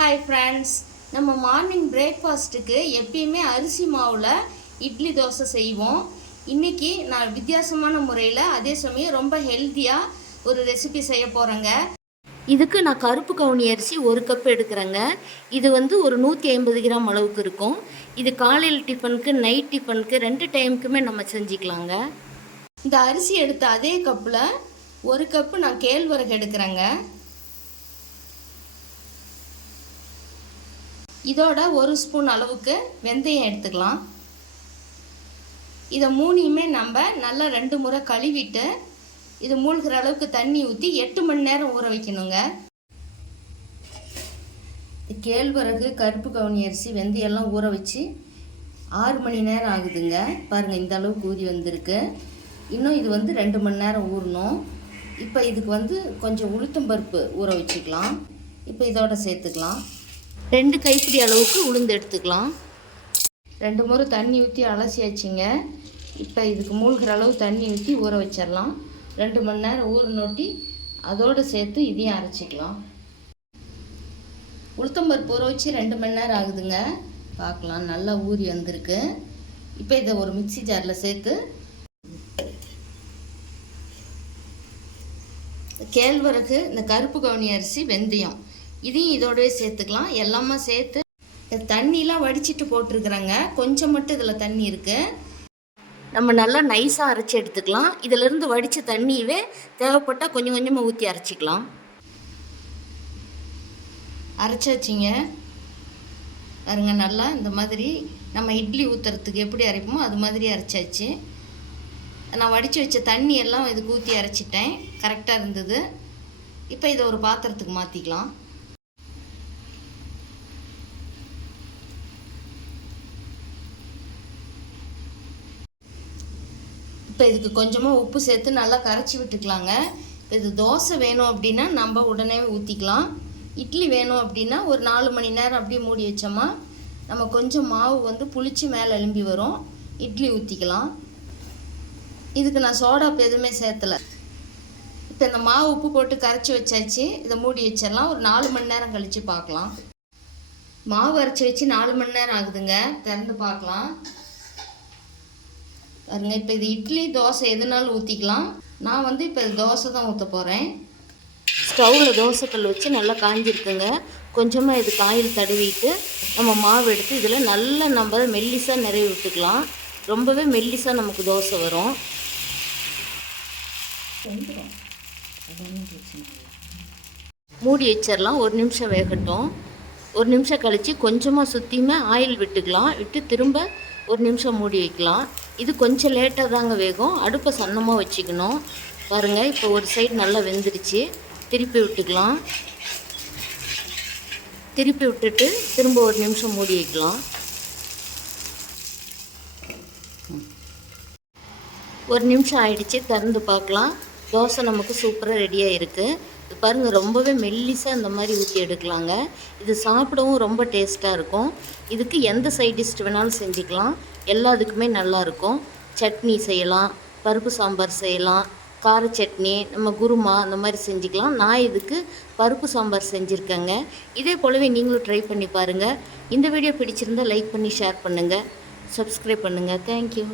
Hi friends, நம்ம morning பிரேக்ஃபாஸ்ட்டுக்கு எப்பயுமே அரிசி மாவில் இட்லி தோசை செய்வோம். இன்றைக்கி நான் வித்தியாசமான முறையில் அதே சமயம் ரொம்ப ஹெல்த்தியாக ஒரு ரெசிபி செய்ய போகிறேங்க. இதுக்கு நான் கருப்பு கவுனி அரிசி 1 கப் எடுக்கிறேங்க. இது ஒரு 150 கிராம் அளவுக்கு இருக்கும். இது காலையில் டிஃபனுக்கு நைட் டிஃபனுக்கு 2 டைமுக்குமே நம்ம செஞ்சுக்கலாங்க. இந்த அரிசி எடுத்த அதே கப்பில் 1 கப்பு நான் கேழ்வரகு எடுக்கிறேங்க. இதோட 1 ஸ்பூன் அளவுக்கு வெந்தயம் எடுத்துக்கலாம். இதை மூணையுமே நம்ம நல்லா 2 முறை கழுவிட்டு இது மூழ்கிற அளவுக்கு தண்ணி ஊற்றி 8 மணி நேரம் ஊற வைக்கணுங்க. கேழ்வரகு, கருப்பு கவுனி அரிசி, வெந்தயம்லாம் ஊற வச்சு 6 மணி நேரம் ஆகுதுங்க. பாருங்கள், இந்த அளவுக்கு ஊறி வந்திருக்கு. இன்னும் இது 2 மணி நேரம் ஊறணும். இப்போ இதுக்கு கொஞ்சம் உளுத்தம்பருப்பு ஊற வச்சுக்கலாம். இப்போ இதோட சேர்த்துக்கலாம். 2 கைப்பிடி அளவுக்கு உளுந்து எடுத்துக்கலாம். 2 முறை தண்ணி ஊற்றி அலசியாச்சுங்க. இப்போ இதுக்கு மூழ்கிற அளவு தண்ணி ஊற்றி ஊற வச்சிடலாம். 2 மணி நேரம் ஊறினொட்டி அதோடு சேர்த்து இதையும் அரைச்சிக்கலாம். உளுத்தம்பருப்பு ஊற வச்சு 2 மணி நேரம் ஆகுதுங்க. பார்க்கலாம், நல்லா ஊறி வந்திருக்கு. இப்போ இதை ஒரு மிக்ஸி ஜாரில் சேர்த்து கேழ்வரகு, இந்த கருப்பு கவுனி அரிசி, வெந்தயம் இதையும் இதோடவே சேர்த்துக்கலாம். எல்லாமே சேர்த்து தண்ணிலாம் வடிச்சிட்டு போட்டிருக்குறேங்க. கொஞ்சம் மட்டும் இதில் தண்ணி இருக்குது. நம்ம நல்லா நைஸாக அரைச்சி எடுத்துக்கலாம். இதிலேருந்து வடித்த தண்ணியவே தேவைப்பட்டால் கொஞ்சம் கொஞ்சமாக ஊற்றி அரைச்சிக்கலாம். அரைச்சாச்சிங்க. பாருங்க, நல்லா இந்த மாதிரி நம்ம இட்லி ஊற்றுறதுக்கு எப்படி அரைப்போமோ அது மாதிரி அரைச்சாச்சு. நான் வடித்து வச்ச தண்ணி எல்லாம் இதுக்கு ஊற்றி அரைச்சிட்டேன். கரெக்டாக இருந்தது. இப்போ இதை ஒரு பாத்திரத்துக்கு மாற்றிக்கலாம். இப்போ இதுக்கு கொஞ்சமாக உப்பு சேர்த்து நல்லா கரைச்சி விட்டுக்கலாங்க. இது தோசை வேணும் அப்படின்னா நம்ம உடனே ஊற்றிக்கலாம். இட்லி வேணும் அப்படின்னா ஒரு 4 மணி நேரம் அப்படியே மூடி வச்சோமா நம்ம கொஞ்சம் மாவு புளிச்சு மேலே எழும்பி வரும். இட்லி ஊற்றிக்கலாம். இதுக்கு நான் சோடாப்பு எதுவுமே சேர்த்தலை. இப்போ இந்த மாவு உப்பு போட்டு கரைச்சி வச்சாச்சு. இதை மூடி வச்சிடலாம். ஒரு 4 மணி நேரம் கழித்து பார்க்கலாம். மாவு அரைச்சி வச்சு 4 மணி நேரம் ஆகுதுங்க. திறந்து பார்க்கலாம். பாருங்க, இப்போ இது இட்லி தோசை எதுனாலும் ஊற்றிக்கலாம். நான் இப்போ தோசை தான் ஊற்ற போகிறேன். ஸ்டவ்வில் தோசைக்கல் வச்சு நல்லா காஞ்சிருக்குங்க. கொஞ்சமாக இதுக்கு ஆயில் தடவிட்டு நம்ம மாவு எடுத்து இதில் நல்லா நம்ம மெல்லிசாக நிறைய விட்டுக்கலாம். ரொம்பவே மெல்லிசாக நமக்கு தோசை வரும். மூடி வச்சிடலாம். 1 நிமிஷம் வேகட்டும். 1 நிமிஷம் கழித்து கொஞ்சமாக சுற்றியுமே ஆயில் விட்டுக்கலாம். விட்டு திரும்ப 1 நிமிஷம் மூடி வைக்கலாம். இது கொஞ்சம் லேட்டாக தாங்க வேகும். அடுப்பை சன்னமாக வச்சுக்கணும். பாருங்கள், இப்போ ஒரு சைடு நல்லா வெந்துருச்சு. திருப்பி விட்டுக்கலாம். திருப்பி விட்டுட்டு திரும்ப 1 நிமிஷம் மூடி வைக்கலாம். 1 நிமிஷம் ஆயிடுச்சு. திறந்து பார்க்கலாம். தோசை நமக்கு சூப்பராக ரெடியாக இருக்குது. பாருங்கள், ரொம்பவே மெல்லிசாக இந்த மாதிரி ஊற்றி எடுக்கலாங்க. இது சாப்பிடவும் ரொம்ப டேஸ்ட்டாக இருக்கும். இதுக்கு எந்த சைட் டிஷ் வேணாலும் செஞ்சுக்கலாம். எல்லாத்துக்குமே நல்லாயிருக்கும். சட்னி செய்யலாம், பருப்பு சாம்பார் செய்யலாம், கார சட்னி, நம்ம குருமா அந்த மாதிரி செஞ்சுக்கலாம். நான் இதுக்கு பருப்பு சாம்பார் செஞ்சுருக்கேங்க. இதே போலவே நீங்களும் ட்ரை பண்ணி பாருங்கள். இந்த வீடியோ பிடிச்சிருந்தால் லைக் பண்ணி ஷேர் பண்ணுங்கள், சப்ஸ்கிரைப் பண்ணுங்கள். தேங்க்யூ.